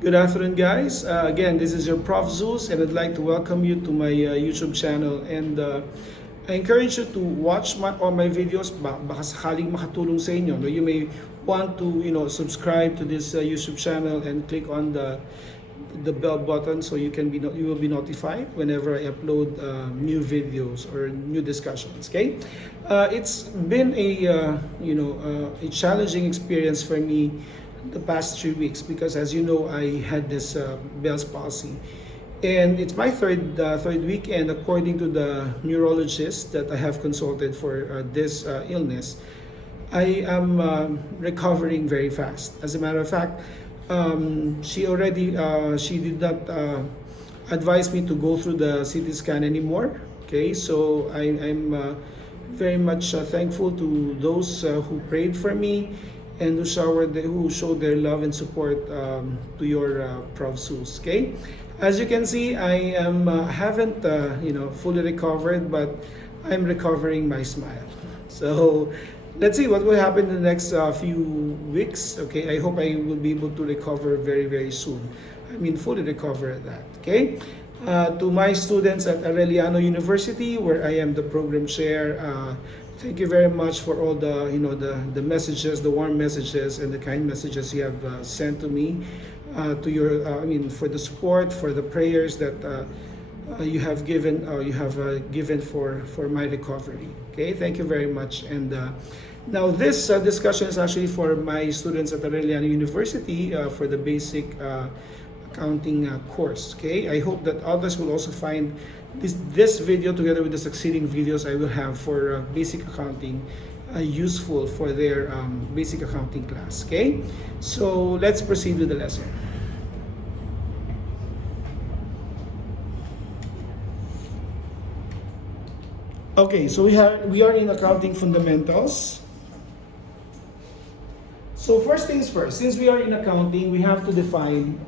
Good afternoon, guys. Again, this is your Prof. Zeus, and I'd like to welcome you to my YouTube channel. And I encourage you to watch all my videos. Baka sakaling makatulong sa inyo. No? You may want to, subscribe to this YouTube channel and click on the bell button so you will be notified whenever I upload new videos or new discussions. Okay, it's been a challenging experience for me the past 3 weeks because, as you know, I had this Bell's palsy, and it's my third weekend according to the neurologist that I have consulted for this illness. I am recovering very fast. As a matter of fact, she did not advise me to go through the CT scan anymore. Okay, so I'm very much thankful to those who prayed for me and who showed their love and support to your Prof. Zeus. Okay, as you can see, I haven't fully recovered, but I'm recovering my smile. So let's see what will happen in the next few weeks. Okay, I hope I will be able to recover very, very soon. I mean, fully recover at that. Okay. To my students at Arellano University, where I am the program chair, thank you very much for all the messages, the warm messages, and the kind messages you have sent to me, for the support, for the prayers that you have given for my recovery. Okay, thank you very much. And now this discussion is actually for my students at Arellano University for the basic accounting course. Okay, I hope that others will also find this video together with the succeeding videos I will have for basic accounting useful for their basic accounting class. Okay, so let's proceed with the lesson. Okay, so we are in accounting fundamentals. So first things first, since we are in accounting, we have to define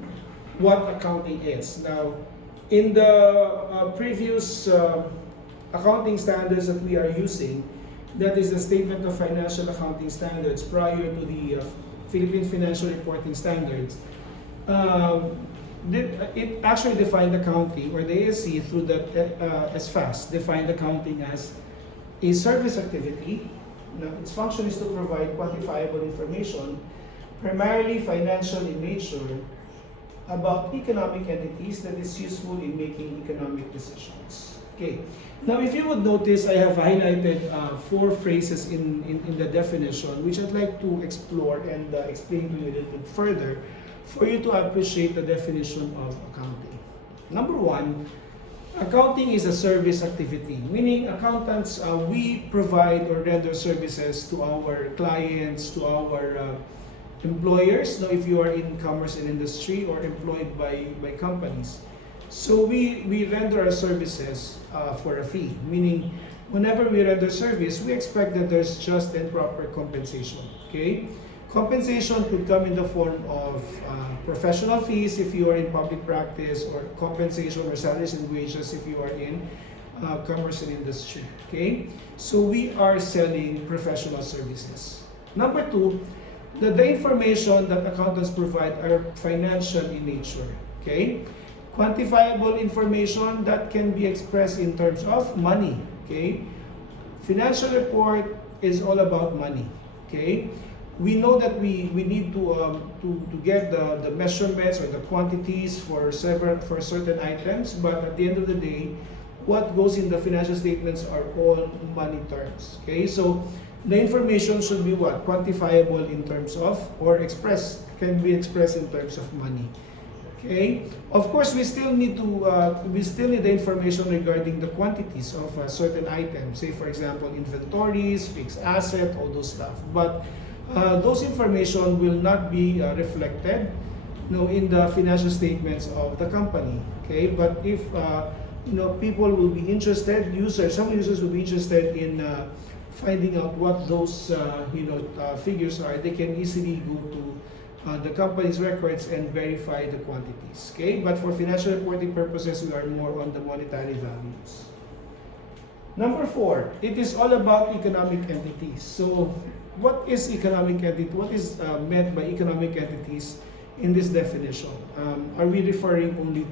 what accounting is. Now, in the previous accounting standards that we are using, that is the Statement of Financial Accounting Standards prior to the Philippine Financial Reporting Standards, it actually defined accounting, or the ASC through the SFAS defined accounting as a service activity. Now, its function is to provide quantifiable information, primarily financial in nature, about economic entities that is useful in making economic decisions. Okay. Now, if you would notice, I have highlighted 4 phrases in the definition, which I'd like to explore and explain to you a little bit further for you to appreciate the definition of accounting. Number 1, accounting is a service activity, meaning accountants, we provide or render services to our clients, to our employers. Now, if you are in commerce and industry or employed by companies, so we render our services for a fee, meaning whenever we render service, we expect that there's just and proper compensation. Okay, compensation could come in the form of professional fees if you are in public practice, or compensation or salaries and wages if you are in commerce and industry. Okay, so we are selling professional services. Number 2, the information that accountants provide are financial in nature. Okay, quantifiable information that can be expressed in terms of money. Okay, financial report is all about money. Okay, we know that we need to get the measurements or the quantities for certain items, but at the end of the day, what goes in the financial statements are all money terms. Okay, so the information should be what? Quantifiable in terms of, or can be expressed in terms of money. Okay, of course we still need the information regarding the quantities of certain items, say for example inventories, fixed asset, all those stuff, but those information will not be reflected in the financial statements of the company. Okay, but if people will be interested, some users will be interested in finding out what those figures are, they can easily go to the company's records and verify the quantities. Okay, but for financial reporting purposes, we are more on the monetary values. Number 4, it is all about economic entities. So what is economic entity? What is meant by economic entities in this definition? Are we referring only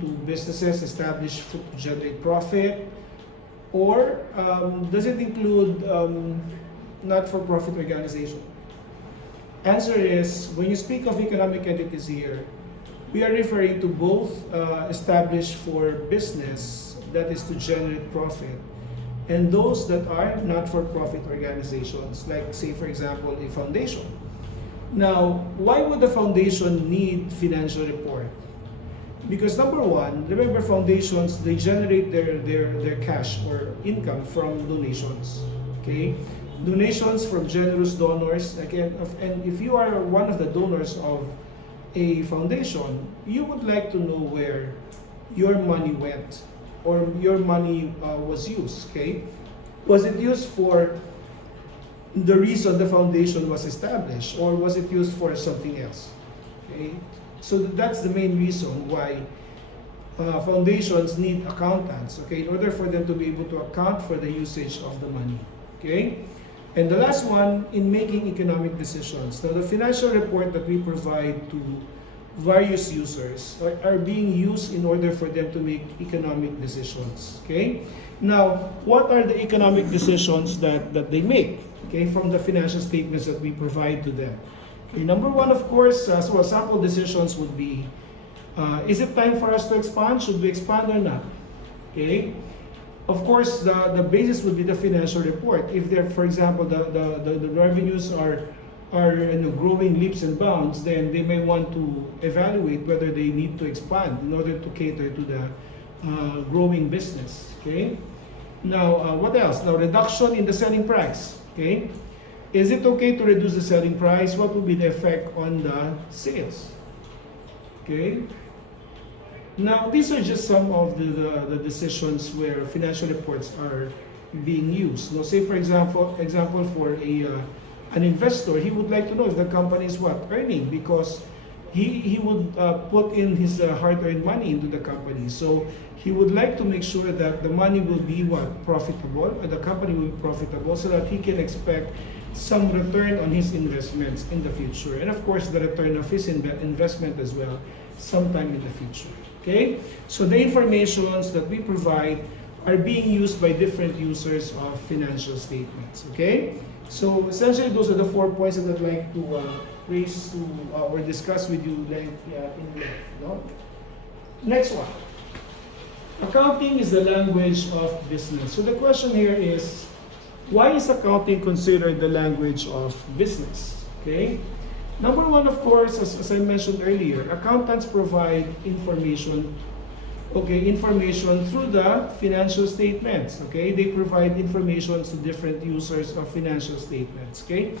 to businesses established to generate profit, or does it include not-for-profit organization? Answer is, when you speak of economic entities here, we are referring to both established for business, that is to generate profit, and those that are not-for-profit organizations, like say for example a foundation. Now, why would the foundation need financial report? Because number one, remember foundations, they generate their cash or income from donations. Okay? Donations from generous donors. Again, and if you are one of the donors of a foundation, you would like to know where your money went or your money was used. Okay? Was it used for the reason the foundation was established, or was it used for something else? Okay? So that's the main reason why foundations need accountants, okay, in order for them to be able to account for the usage of the money, okay? And the last one, in making economic decisions. Now, the financial report that we provide to various users are being used in order for them to make economic decisions, okay? Now, what are the economic decisions that they make, okay, from the financial statements that we provide to them? Okay, number one, of course, so sample decisions would be, is it time for us to expand? Should we expand or not? Okay. Of course, the basis would be the financial report. If there, for example, the revenues are growing leaps and bounds, then they may want to evaluate whether they need to expand in order to cater to the growing business. Okay. Now, what else? Now, reduction in the selling price. Okay. Is it okay to reduce the selling price? What will be the effect on the sales? Okay. Now, these are just some of the decisions where financial reports are being used. Now, say for example for an investor, he would like to know if the company is what? Earning, because he would put in his hard-earned money into the company. So he would like to make sure that the money will be what? Profitable, or the company will be profitable, so that he can expect some return on his investments in the future. And of course, the return of his investment as well, sometime in the future. Okay? So the informations that we provide are being used by different users of financial statements. Okay? So essentially, those are the 4 points that I'd like to raise to or discuss with you in length. No? Next one. Accounting is the language of business. So the question here is, why is accounting considered the language of business? Okay? Number one, of course, as I mentioned earlier, accountants provide information through the financial statements. Okay? They provide information to different users of financial statements. Okay?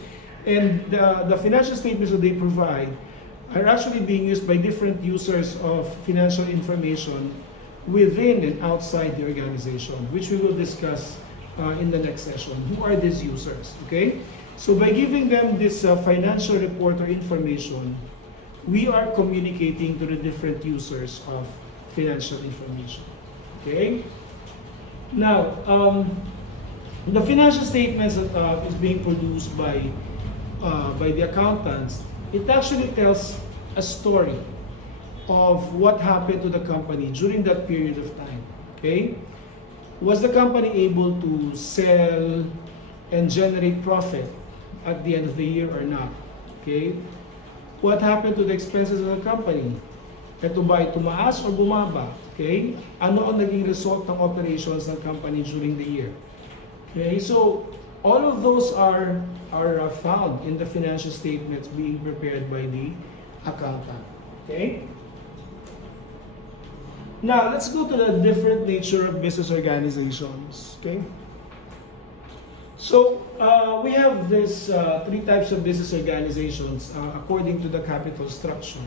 And the financial statements that they provide are actually being used by different users of financial information within and outside the organization, which we will discuss in the next session. Who are these users? Okay? So by giving them this financial report or information, we are communicating to the different users of financial information. Okay? Now, the financial statements that is being produced by the accountants, it actually tells a story of what happened to the company during that period of time. Okay? Was the company able to sell and generate profit at the end of the year or not? Okay? What happened to the expenses of the company? Ito ba ay tumaas o bumaba? Okay? Ano ang naging result ng operations ng company during the year? Okay? So, all of those are found in the financial statements being prepared by the accountant. Okay? Now, let's go to the different nature of business organizations. Okay? So, we have this 3 types of business organizations according to the capital structure.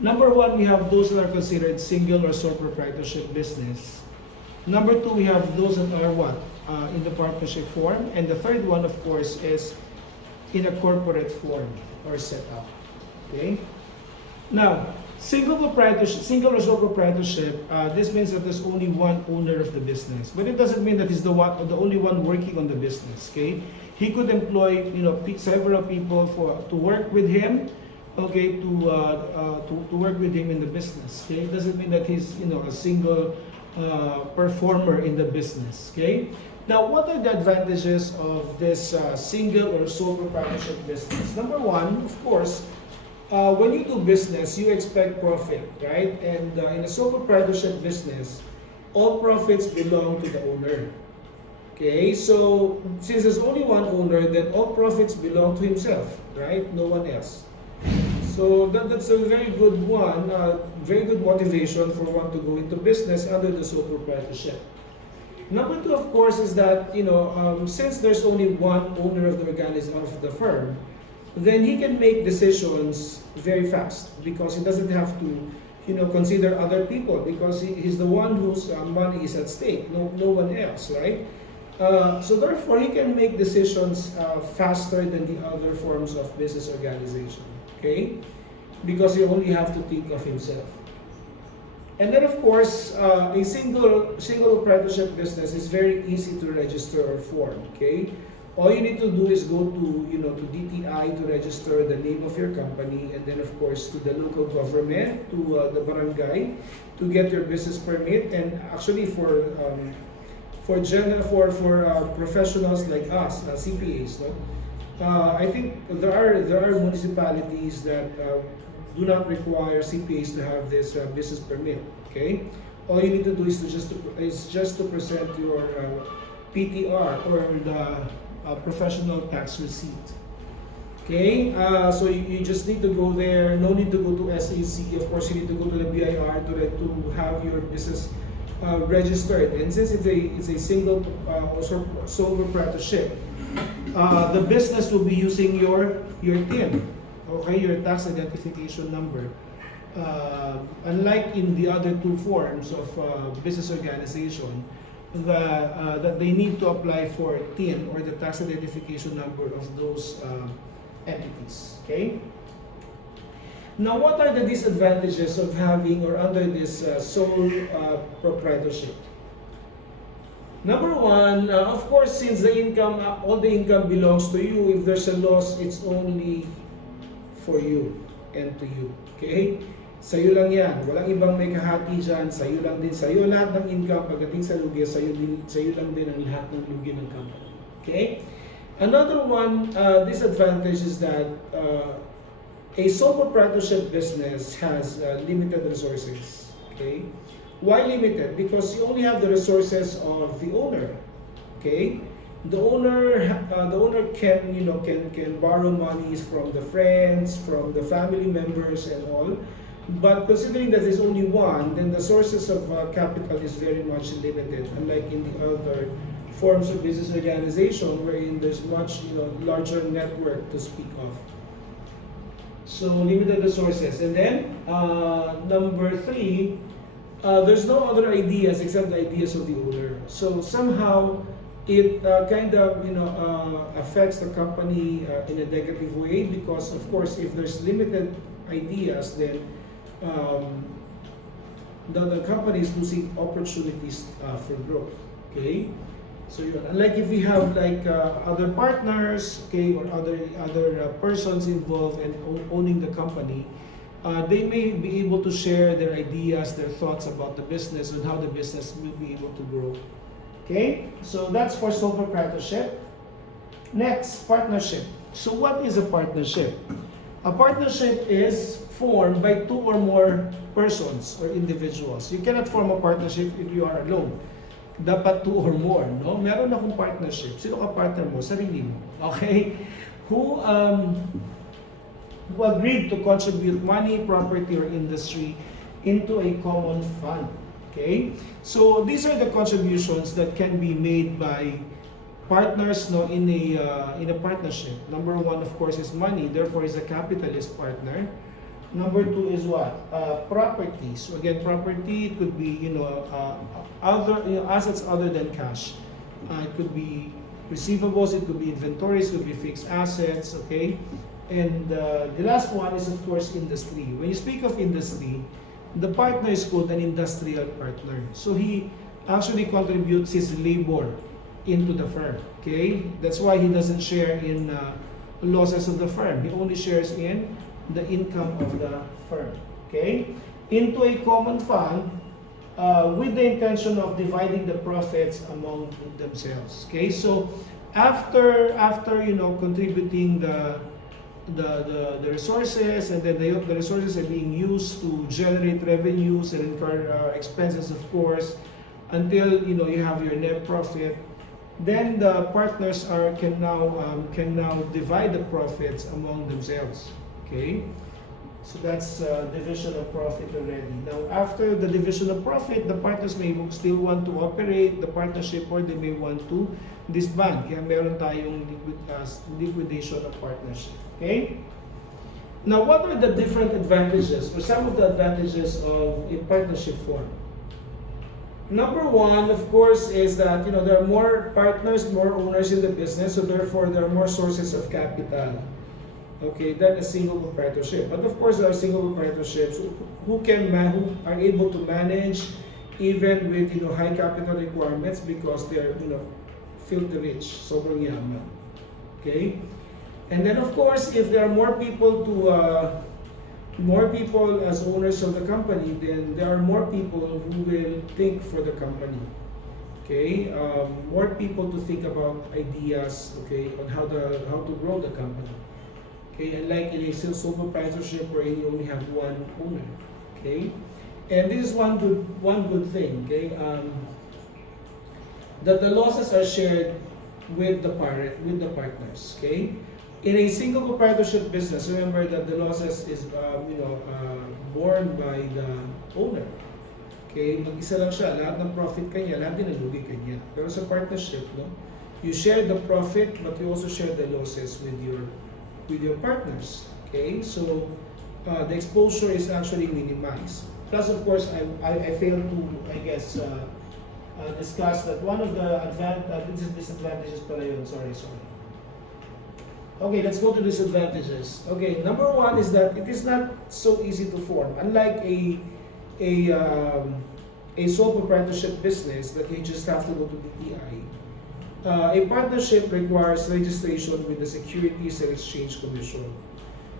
Number 1, we have those that are considered single or sole proprietorship business. Number 2, we have those that are what? In the partnership form. And the third one, of course, is in a corporate form or setup. Okay? Now, single or sole proprietorship, this means that there's only one owner of the business. But it doesn't mean that he's the only one working on the business. Okay? He could employ, several people to work with him, okay, to work with him in the business. Okay, it doesn't mean that he's, a single performer in the business. Okay. Now, what are the advantages of this single or sole proprietorship business? Number one, of course, when you do business, you expect profit, right? And in a sole proprietorship business, all profits belong to the owner. Okay, so since there's only one owner, then all profits belong to himself, right? No one else. So that's a very good one, very good motivation for one to go into business under the sole proprietorship. Number two, of course, is that, since there's only one owner of the firm, then he can make decisions very fast because he doesn't have to, consider other people because he's the one whose money is at stake, no one else, right? So therefore, he can make decisions faster than the other forms of business organization, okay? Because he only have to think of himself. And then, of course, a single proprietorship business is very easy to register or form, okay? All you need to do is go to, to DTI to register the name of your company, and then, of course, to the local government, to the barangay, to get your business permit. And actually, for professionals like us, CPAs, no? I think there are municipalities that do not require CPAs to have this business permit. Okay, all you need to do is just to present your PTR or the professional tax receipt. Okay, so you just need to go there. No need to go to SAC. Of course, you need to go to the BIR to have your business registered. And since it's a single sole proprietorship, the business will be using your TIN, okay, your tax identification number. Unlike in the other two forms of business organization, that they need to apply for TIN or the tax identification number of those entities. Okay. Now, what are the disadvantages of having or under this sole proprietorship? Number one, of course, since the income, all the income belongs to you, if there's a loss, it's only for you and to you. Okay? Sa'yo lang yan. Walang ibang may kahati dyan. Sa'yo lang din. Sa'yo lahat ng income. Pagdating sa lugi, sa'yo lang din ang lahat ng lugi ng company. Okay? Another one, disadvantage is that a sole proprietorship business has limited resources. Okay? Why limited? Because you only have the resources of the owner. Okay? The owner can borrow monies from the friends, from the family members, and all. But considering that there's only one, then the sources of capital is very much limited, unlike in the other forms of business organization, wherein there's much larger network to speak of. So limited resources, and then number three, there's no other ideas except the ideas of the owner. So somehow it kind of affects the company in a negative way because, of course, if there's limited ideas, then the company is losing opportunities for growth. Okay, so unlike if we have like other partners, okay, or other persons involved in owning the company, they may be able to share their ideas, their thoughts about the business and how the business will be able to grow. Okay, so that's for sole proprietorship. Next, partnership. So what is a partnership? A partnership is formed by two or more persons or individuals. You cannot form a partnership if you are alone. Dapat two or more, no? Meron akong partnership. Sino ka partner mo? Sarili mo. Okay? Who agreed to contribute money, property, or industry into a common fund. Okay? So these are the contributions that can be made by partners, no, in a partnership. Number one, of course, is money. Therefore, is a capitalist partner. Number two is what? Property. So again, property, it could be other assets other than cash. It could be receivables, it could be inventories, it could be fixed assets. Okay, and the last one is, of course, industry. When you speak of industry, the partner is called an industrial partner. So he actually contributes his labor into the firm. Okay, that's why he doesn't share in losses of the firm. He only shares in the income of the firm. Okay, into a common fund with the intention of dividing the profits among themselves. Okay, so after contributing the resources, and then the resources are being used to generate revenues and incur expenses, of course, until you have your net profit. Then the partners can now divide the profits among themselves. Okay, so that's division of profit already. Now, after the division of profit, the partners may still want to operate the partnership, or they may want to disband. Kaya meron tayong liquidation of partnership. Okay? Now, what are the different advantages, or some of the advantages of a partnership form? Number one, of course, is that there are more partners, more owners in the business, so therefore there are more sources of capital. Okay, than a single proprietorship. But of course, there are single proprietorships who are able to manage even with high capital requirements, because they're filthy rich, sobrang yaman. Okay, and then of course, if there are more people as owners of the company, then there are more people who will think for the company. Okay, more people to think about ideas. Okay, on how to grow the company. Okay, and like in a sole proprietorship where you only have one owner. Okay, and this is one good thing. Okay, that the losses are shared with the partners. Okay, in a single proprietorship business, remember that the losses is borne by the owner. Okay, mag-isa lang siya, lahat ng profit kanya, lahat din nalugi kanya. Pero sa partnership, you share the profit, but you also share the losses with your partners. Okay, so the exposure is actually minimized. Plus, of course, I failed to, discuss that one of the disadvantages pala yun. Sorry. Okay, let's go to disadvantages. Okay, number one is that it is not so easy to form. Unlike a sole proprietorship business that you just have to go to DTI, a partnership requires registration with the Securities and Exchange Commission.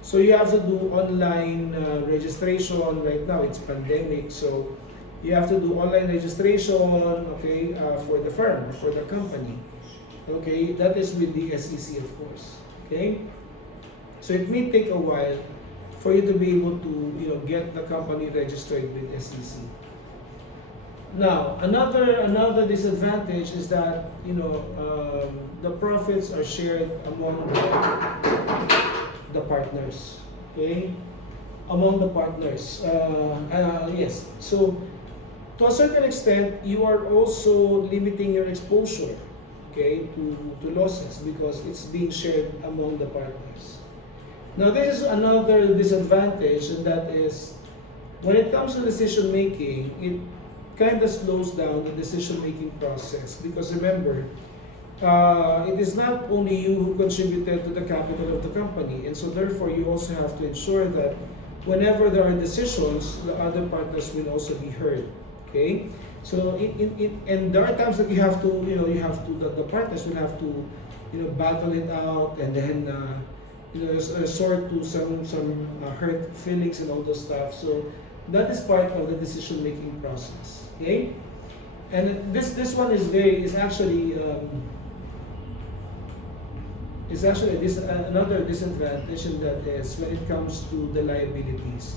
So you have to do online registration. Right now, it's pandemic, so you have to do online registration, okay, for the firm, for the company. Okay, that is with the SEC, of course. Okay, so it may take a while for you to be able to get the company registered with SEC. Now, another disadvantage is that the profits are shared among the partners. Okay, among the partners. Yes. So, to a certain extent, you are also limiting your exposure, okay, to losses, because it's being shared among the partners. Now, there is another disadvantage, and that is when it comes to decision making, it kind of slows down the decision-making process, because remember, it is not only you who contributed to the capital of the company, and so therefore you also have to ensure that whenever there are decisions, the other partners will also be heard. Okay, so and there are times that you have to the partners will have to battle it out, and then resort to some hurt feelings and all those stuff. So that is part of the decision-making process. Okay, and this one is actually another disadvantage, and that is when it comes to the liabilities.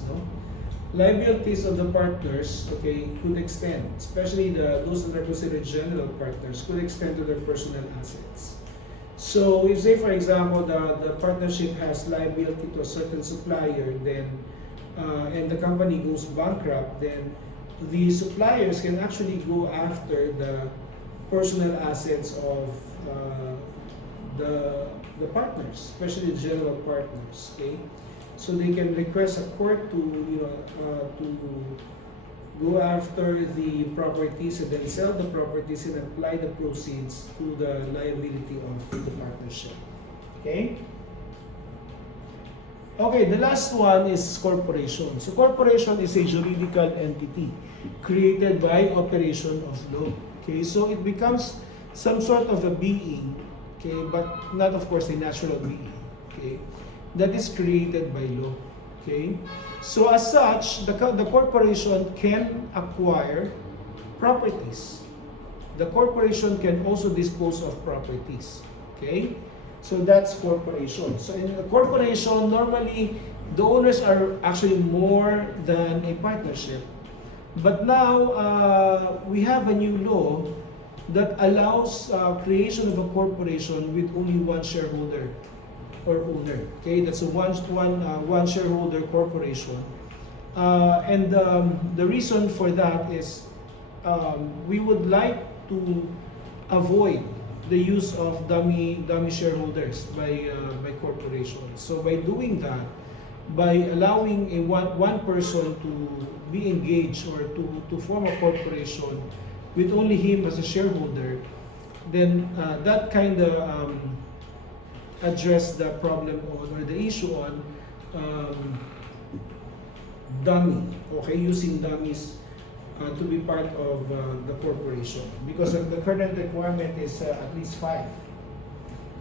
Liabilities of the partners, okay, could extend, especially those that are considered general partners, could extend to their personal assets. So, if say for example the partnership has liability to a certain supplier, then and the company goes bankrupt, then the suppliers can actually go after the personal assets of the partners, especially the general partners. Okay, so they can request a court to go after the properties, and then sell the properties and apply the proceeds to the liability of the partnership. Okay. Okay, the last one is corporation. So corporation is a juridical entity created by operation of law. Okay, so it becomes some sort of a being, okay, but not of course a natural being, okay, that is created by law, okay. So as such, the corporation can acquire properties. The corporation can also dispose of properties, okay. So that's corporation. So in a corporation, normally the owners are actually more than a partnership. But now we have a new law that allows creation of a corporation with only one shareholder or owner. Okay, that's a one shareholder corporation. And the reason for that is we would like to avoid the use of dummy shareholders by corporations. So by doing that, by allowing a one person to be engaged or to form a corporation with only him as a shareholder, then that kind of address the problem on, or the issue on dummy, okay, using dummies to be part of the corporation, because the current requirement is at least 5.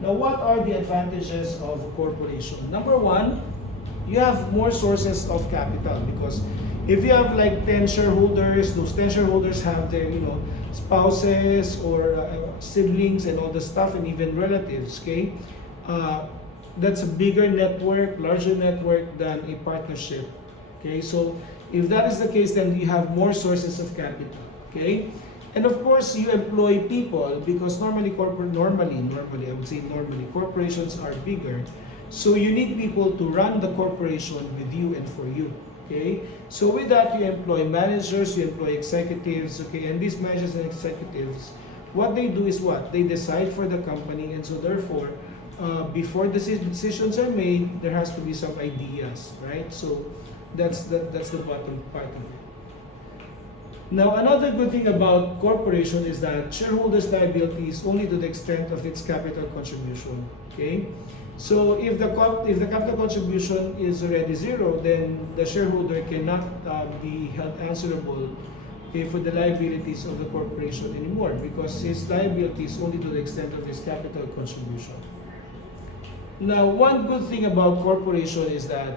Now, what are the advantages of a corporation? Number one, you have more sources of capital, because if you have like 10 shareholders, those 10 shareholders have their spouses or siblings and all the stuff, and even relatives, okay. That's a bigger network, larger network than a partnership, okay. So if that is the case, then you have more sources of capital, okay. And of course, you employ people, because normally I would say normally corporations are bigger, so you need people to run the corporation with you and for you, okay. So with that, you employ managers, you employ executives, okay. And these managers and executives, what they do is what they decide for the company, and so therefore, before decisions are made, there has to be some ideas, right? So that's the bottom part of it. Now, another good thing about corporation is that shareholders' liability is only to the extent of its capital contribution. Okay, so if the capital contribution is already zero, then the shareholder cannot be held answerable, okay, for the liabilities of the corporation anymore, because his liability is only to the extent of his capital contribution. Now, one good thing about corporation is that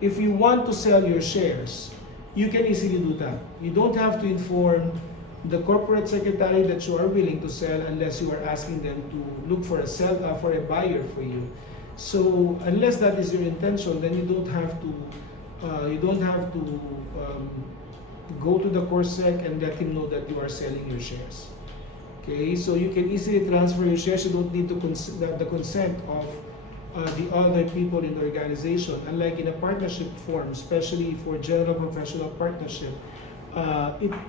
if you want to sell your shares, you can easily do that. You don't have to inform the corporate secretary that you are willing to sell unless you are asking them to look for a buyer for you. So unless that is your intention, then you don't have to go to the CORSEC and let him know that you are selling your shares. Okay, so you can easily transfer your shares. You don't need the consent of the other people in the organization. Unlike in a partnership form, especially for general professional partnership,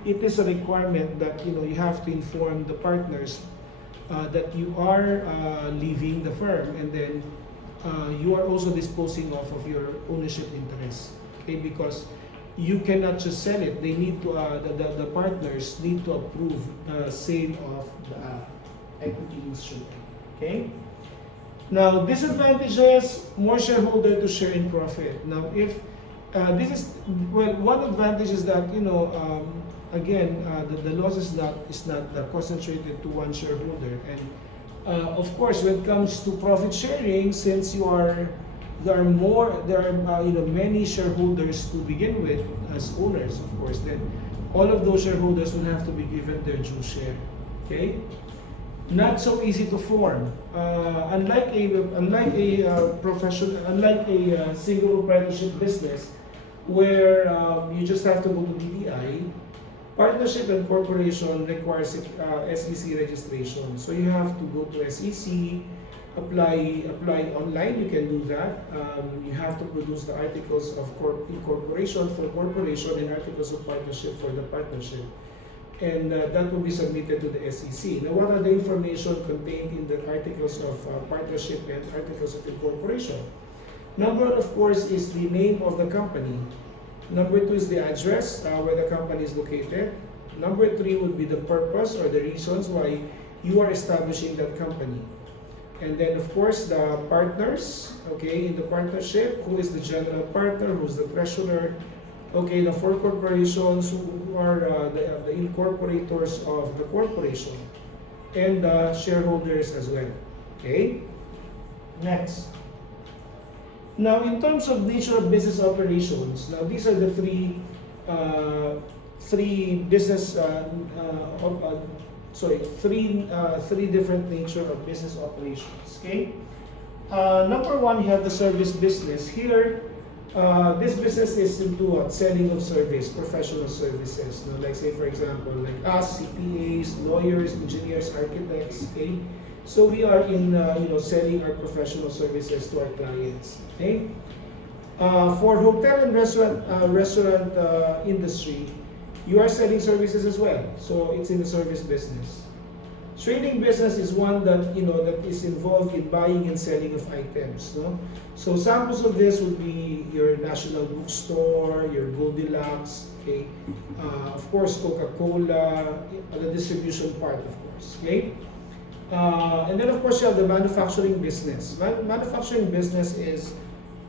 it is a requirement that you have to inform the partners that you are leaving the firm, and then you are also disposing off of your ownership interests. Okay, because you cannot just sell it. They need to the partners need to approve the sale of the equity instrument. Okay. Now, disadvantages: more shareholder to share in profit. Now, if one advantage is that again the loss is not concentrated to one shareholder, and of course, when it comes to profit sharing, since there are many shareholders to begin with as owners, of course, then all of those shareholders will have to be given their due share. Okay, not so easy to form. Unlike a single proprietorship business, where you just have to go to DTI, partnership and corporation requires SEC registration. So you have to go to SEC. Apply online, you can do that. You have to produce the articles of incorporation for corporation and articles of partnership for the partnership. And that will be submitted to the SEC. Now, what are the information contained in the articles of partnership and articles of incorporation? Number one, of course, is the name of the company. Number two is the address where the company is located. Number three would be the purpose or the reasons why you are establishing that company. And then, of course, the partners, okay, in the partnership, who is the general partner, who's the treasurer, okay, the four corporations who are the incorporators of the corporation. and the shareholders as well. Okay? Next. Now, in terms of nature of business operations, now these are the three business, three different nature of business operations. Okay. Number one, you have the service business. Here, this business is into what? Selling of service, professional services. You know, like say for example, like us, CPAs, lawyers, engineers, architects. Okay. So we are in selling our professional services to our clients. Okay. For hotel and restaurant industry, you are selling services as well. So it's in the service business. Trading business is one that that is involved in buying and selling of items. No? So samples of this would be your National Bookstore, your Goldilocks, okay, of course Coca-Cola, the distribution part, of course, okay. And then of course you have the manufacturing business. Manufacturing business is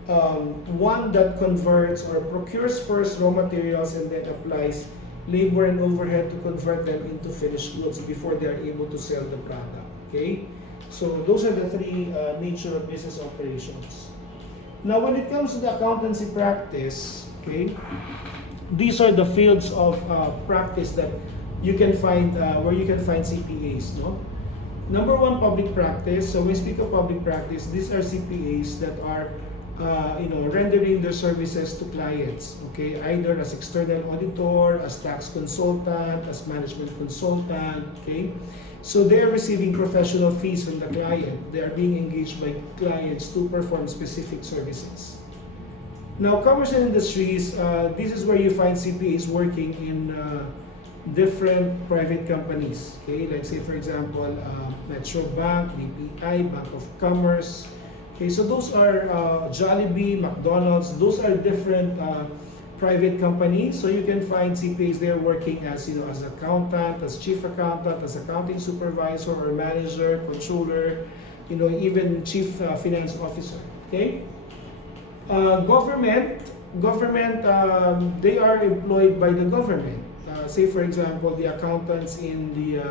one that converts or procures first raw materials and then applies labor and overhead to convert them into finished goods before they are able to sell the product. Okay, so those are the three nature of business operations. Now, when it comes to the accountancy practice, okay, these are the fields of practice that you can find where you can find CPAs. No, number one, public practice. So when we speak of public practice, these are CPAs that are rendering their services to clients, okay, either as external auditor, as tax consultant, as management consultant, okay. So they are receiving professional fees from the client. They are being engaged by clients to perform specific services. Now, commerce and industries, this is where you find CPAs working in different private companies, okay, like say for example, Metro Bank, BPI, Bank of Commerce. Okay, so those are Jollibee, McDonald's. Those are different private companies. So you can find CPAs there working as as accountant, as chief accountant, as accounting supervisor or manager, controller, even chief finance officer. Okay. Government, they are employed by the government. Say for example, the accountants in the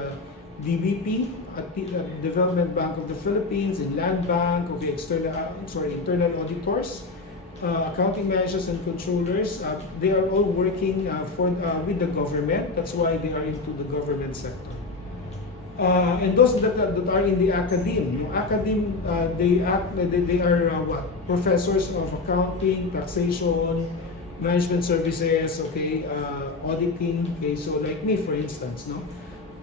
DBP, at the Development Bank of the Philippines, in Land Bank, okay, internal auditors, accounting managers and controllers, they are all working with the government. That's why they are into the government sector. And those that are in the academe, they are what? Professors of accounting, taxation, management services, okay, auditing. Okay, so like me, for instance, no.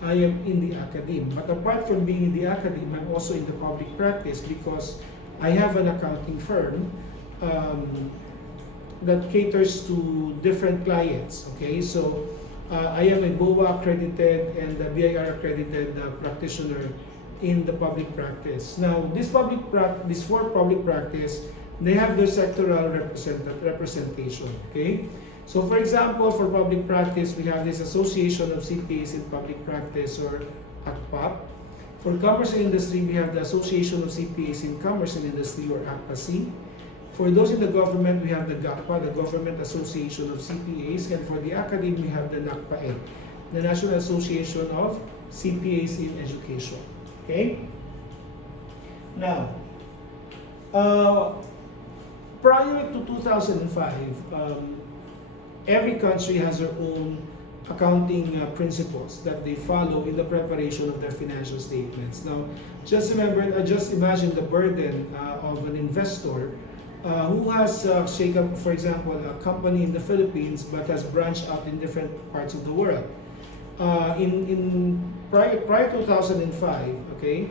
I am in the academe. But apart from being in the academe, I'm also in the public practice because I have an accounting firm that caters to different clients. Okay, so I am a BOA accredited and a BIR accredited practitioner in the public practice. Now, these four public practice, they have their sectoral representation. Okay. So for example, for public practice, we have this Association of CPAs in Public Practice, or ACPAP. For commerce and industry, we have the Association of CPAs in Commerce and Industry, or ACPAC. For those in the government, we have the GACPA, the Government Association of CPAs. And for the academy, we have the NACPAE, the National Association of CPAs in Education. Okay? Now, prior to 2005, every country has their own accounting principles that they follow in the preparation of their financial statements. Now, just imagine the burden of an investor who has for example, a company in the Philippines but has branched out in different parts of the world. Prior 2005, okay,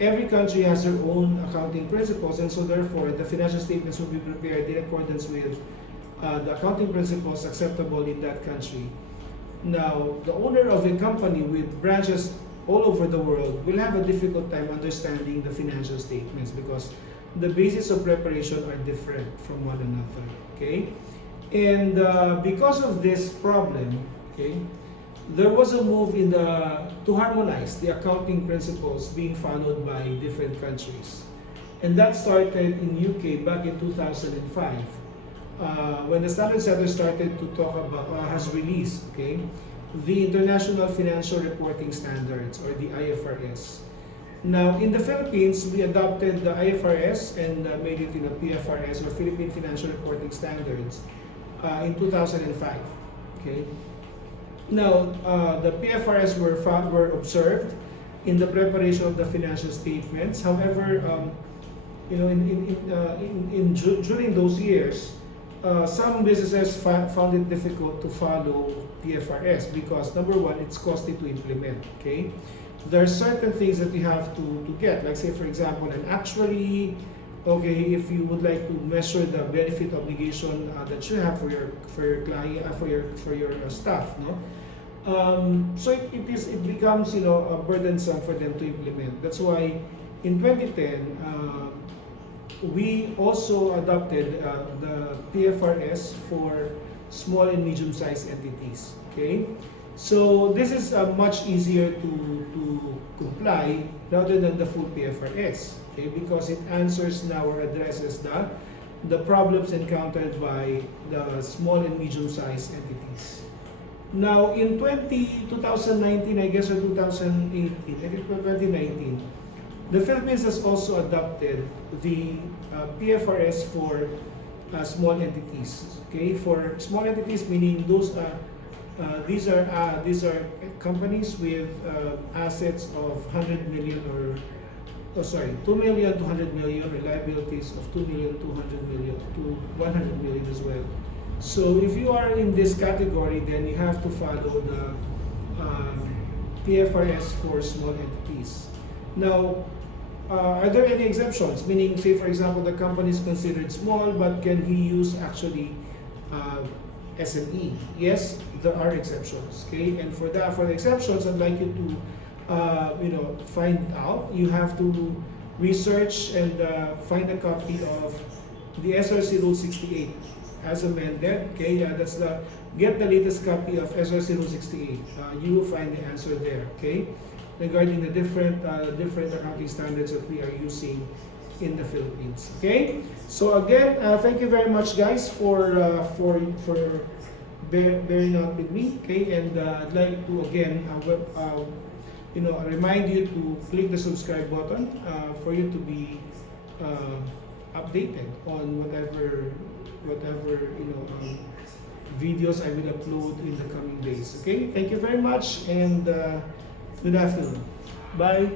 every country has their own accounting principles, and so therefore the financial statements will be prepared in accordance with the accounting principles acceptable in that country. Now, the owner of a company with branches all over the world will have a difficult time understanding the financial statements because the basis of preparation are different from one another. Okay, and because of this problem, okay, there was a move to harmonize the accounting principles being followed by different countries. And that started in UK back in 2005. When the Standard Setter started to talk about, has released, okay, the International Financial Reporting Standards, or the IFRS. Now, in the Philippines, we adopted the IFRS and made it in a PFRS, or Philippine Financial Reporting Standards, in 2005. Okay. Now, the PFRS were observed in the preparation of the financial statements. However, during those years, some businesses found it difficult to follow PFRS because, number one, it's costly to implement. Okay, there are certain things that you have to get, like say for example an actuary. Okay, if you would like to measure the benefit obligation that you have for your client, for your staff, no. So it becomes burdensome for them to implement. That's why in 2010 we also adopted the PFRS for small and medium-sized entities. Okay, so this is much easier to comply rather than the full PFRS. Okay, because it answers now or addresses the problems encountered by the small and medium-sized entities. Now, in 2019, I guess, or 2018, I think 2019, the Philippines has also adopted the PFRS for small entities. Okay, for small entities, meaning these are companies with assets of 100 million or 2 million to 100 million, or liabilities of 2 million to 100 million to 100 million as well. So if you are in this category, then you have to follow the PFRS for small entities. Now, are there any exemptions? Meaning, say for example, the company is considered small, but can he use actually SME? Yes, there are exceptions. Okay, and for the exceptions, I'd like you to find out. You have to research and find a copy of the SRC Rule 68 as amended. Okay, get the latest copy of SRC Rule 68. You will find the answer there. Okay, regarding the different accounting standards that we are using in the Philippines. Okay, so again, thank you very much, guys, for bearing out with me. Okay, and I'd like to again remind you to click the subscribe button for you to be updated on whatever videos I will upload in the coming days. Okay, thank you very much, and good afternoon. Bye.